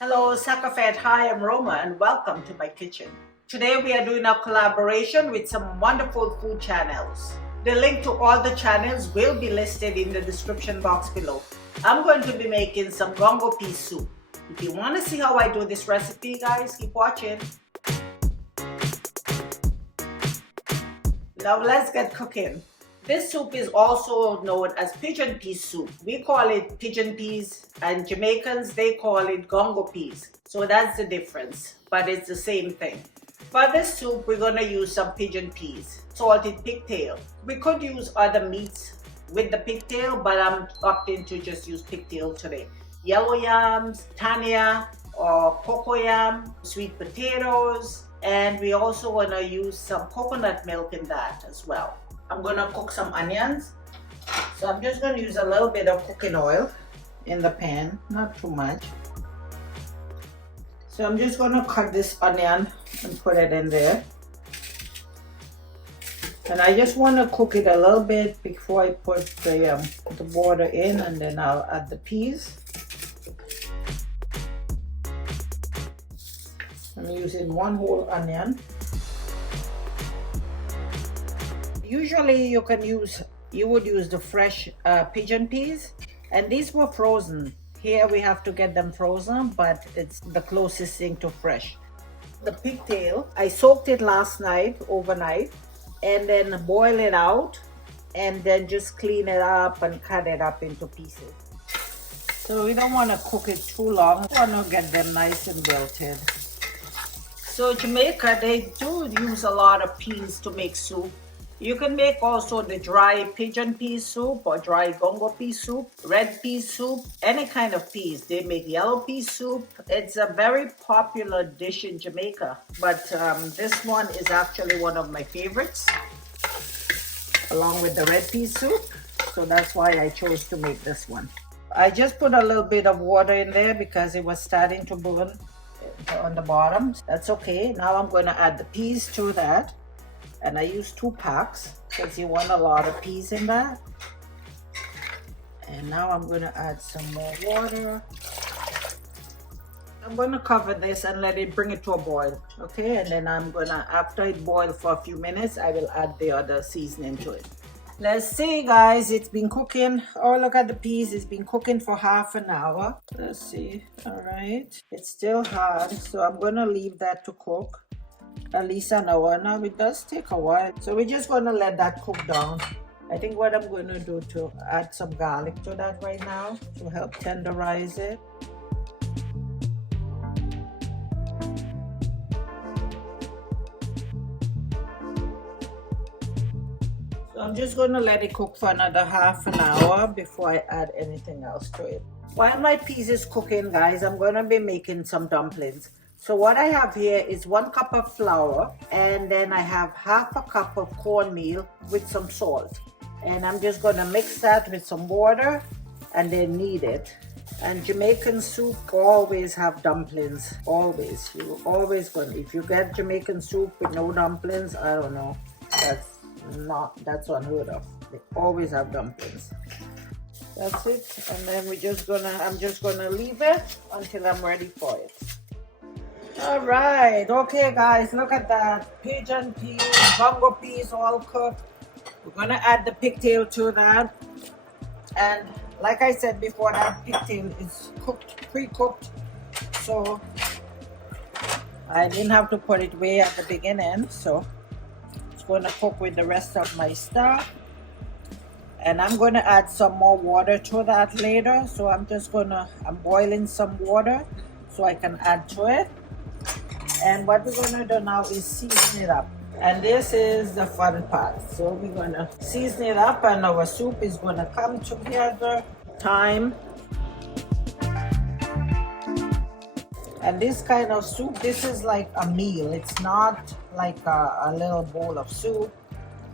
Hello, SakaFete. Hi, I'm Roma, and welcome to my kitchen. Today we are doing a collaboration with some wonderful food channels. The link to all the channels will be listed in the description box below. I'm going to be making some gongo pea soup. If you want to see how I do this recipe, guys, keep watching. Now let's get cooking. This soup is also known as pigeon pea soup. We call it pigeon peas, and Jamaicans, they call it gongo peas. So that's the difference, but it's the same thing. For this soup, we're gonna use some pigeon peas, salted pigtail. We could use other meats with the pigtail, but I'm opting to just use pigtail today. Yellow yams, tanya, or cocoa yam, sweet potatoes, and we also wanna use some coconut milk in that as well. I'm gonna cook some onions. So I'm just gonna use a little bit of cooking oil in the pan, not too much. So I'm just gonna cut this onion and put it in there. And I just wanna cook it a little bit before I put the water in, and then I'll add the peas. I'm using one whole onion. Usually you would use the fresh pigeon peas, and these were frozen. Here we have to get them frozen, but it's the closest thing to fresh. The pigtail, I soaked it last night, overnight, and then boil it out, and then just clean it up and cut it up into pieces. So we don't want to cook it too long. We want to get them nice and wilted. So Jamaica, they do use a lot of peas to make soup. You can make also the dry pigeon pea soup or dry gongo pea soup, red pea soup, any kind of peas. They make yellow pea soup. It's a very popular dish in Jamaica, but this one is actually one of my favorites, along with the red pea soup. So that's why I chose to make this one. I just put a little bit of water in there because it was starting to burn on the bottom. That's okay. Now I'm going to add the peas to that. And I use 2 packs because you want a lot of peas in that. And now I'm going to add some more water. I'm going to cover this and let it bring it to a boil. Okay, and then I'm going to, after it boils for a few minutes, I will add the other seasoning to it. Let's see, guys, it's been cooking. Oh, look at the peas. It's been cooking for half an hour. Let's see. All right. It's still hard, so I'm going to leave that to cook at least an hour. Now it does take a while, so we're just going to let that cook down. I think what I'm going to do to add some garlic to that right now to help tenderize it. So I'm just going to let it cook for another half an hour before I add anything else to it. While my peas is cooking, guys, I'm going to be making some dumplings. So what I have here is 1 cup of flour, and then I have half a cup of cornmeal with some salt. And I'm just gonna mix that with some water and then knead it. And Jamaican soup always have dumplings, always. You always gonna, if you get Jamaican soup with no dumplings, I don't know, that's unheard of. They always have dumplings. That's it, and then I'm just gonna leave it until I'm ready for it. All right, okay guys, look at that. Pigeon peas, gongo peas all cooked. We're gonna add the pigtail to that. And like I said before, that pigtail is cooked, pre-cooked. So I didn't have to put it way at the beginning. So it's gonna cook with the rest of my stuff. And I'm gonna add some more water to that later. So I'm boiling some water so I can add to it. And what we're going to do now is season it up. And this is the fun part. So we're going to season it up and our soup is going to come together. Time. And this kind of soup, this is like a meal. It's not like a little bowl of soup.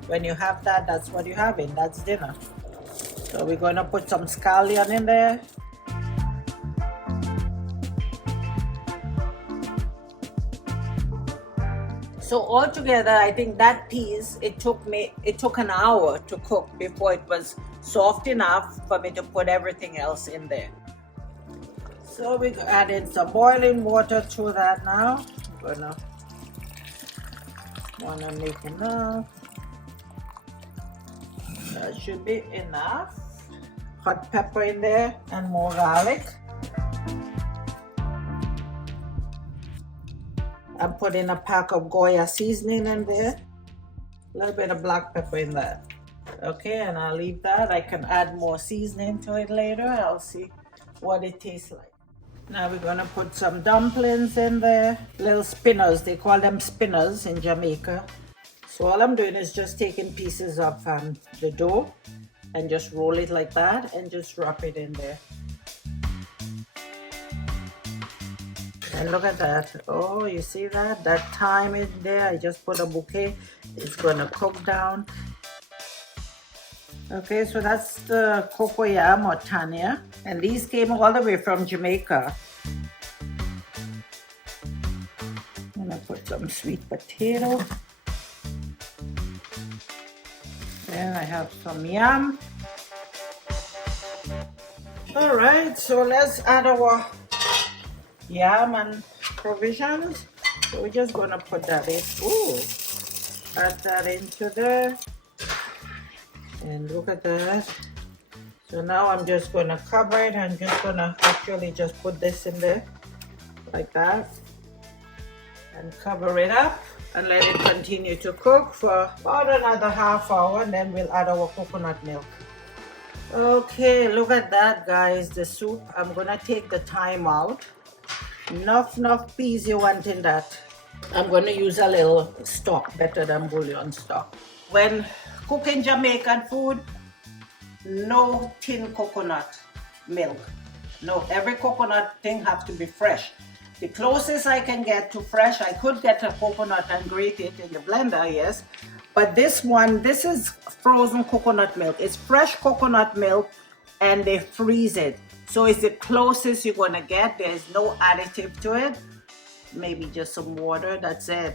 When you have that, that's what you're having. That's dinner. So we're going to put some scallion in there. So altogether, I think that peas, it took an hour to cook before it was soft enough for me to put everything else in there. So we added some boiling water to that now. I'm gonna wanna make enough. That should be enough. Hot pepper in there and more garlic. I'm putting a pack of Goya seasoning in there. A little bit of black pepper in that. Okay, and I'll leave that. I can add more seasoning to it later. I'll see what it tastes like. Now we're gonna put some dumplings in there. Little spinners, they call them spinners in Jamaica. So all I'm doing is just taking pieces of the dough and just roll it like that and just wrap it in there. And look at that. Oh, you see that? That thyme in there. I just put a bouquet. It's gonna cook down. Okay, so that's the cocoyam or tanya. And these came all the way from Jamaica. I'm gonna put some sweet potato. And I have some yam. All right, so let's add our yam and provisions. So we're just gonna put that in. Ooh, add that into there. And look at that. So now I'm just gonna cover it. I'm just gonna actually just put this in there like that and cover it up and let it continue to cook for about another half hour, and then we'll add our coconut milk. Okay, look at that, guys, the soup. I'm gonna take the thyme out. Enough peas you want in that. I'm gonna use a little stock, better than bouillon stock. When cooking Jamaican food, no tin coconut milk. No, every coconut thing have to be fresh. The closest I can get to fresh, I could get a coconut and grate it in the blender, yes. But this one, this is frozen coconut milk. It's fresh coconut milk and they freeze it. So it's the closest you're gonna get. There's no additive to it. Maybe just some water, that's it.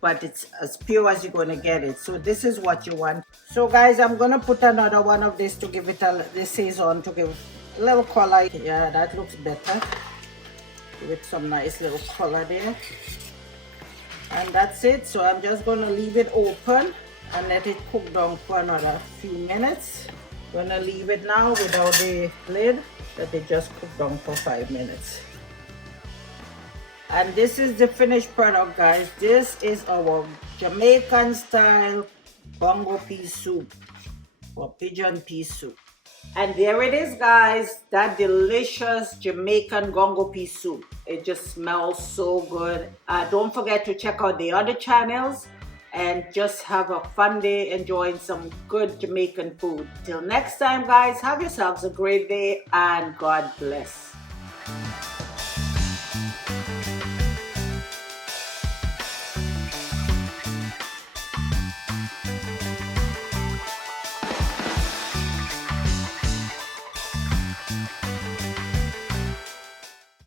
But it's as pure as you're gonna get it. So this is what you want. So guys, I'm gonna put another one of this to give it this saison to give a little color. Yeah, that looks better. Give it some nice little color there. And that's it. So I'm just gonna leave it open and let it cook down for another few minutes. Gonna leave it now without the lid. Let it just cook down for 5 minutes. And this is the finished product, guys. This is our Jamaican style gungo pea soup or pigeon pea soup. And there it is, guys, that delicious Jamaican gungo pea soup. It just smells so good. Don't forget to check out the other channels and just have a fun day enjoying some good Jamaican food. Till next time, guys, have yourselves a great day and God bless.